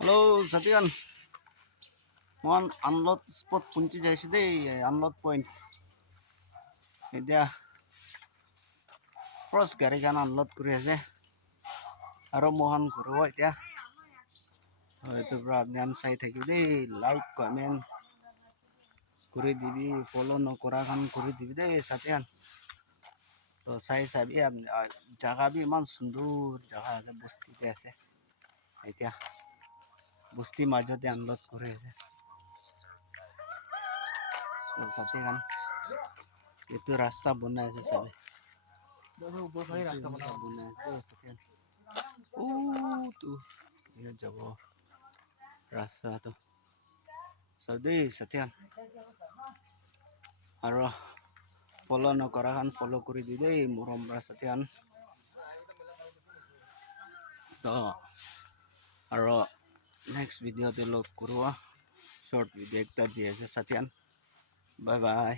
Halo, Satian. Mohon unload spot kunci dari sini, unload point. এতিয়া first গাড়ীখন unload কৰি আছে আৰু মোহন ঘূৰাব এতিয়া হয়তো পৰা আপুনি চাই থাকিব দেই লাইক কমেণ্ট কৰি দিবি ফলো নকৰাখন কৰি দিবি দেই Satian তো চাই চাবি জাগা বি ইমান সুন্দৰ জাগা আছে বস্তিতে আছে এতিয়া বস্তি মাজতে আনলোড কৰি আছে Satian itu rasta বনাই আছে সবে tuh dia যাব rasta tuh সবে Satian আৰু ফলো নকৰাখন ফলো কৰি দি দেই মৰম Satian তো আৰু নেক্সট ভিডিঅ'তে লগ কৰোঁ শৰ্ট ভিডিঅ' একটা দি আছে Satian বাই বাই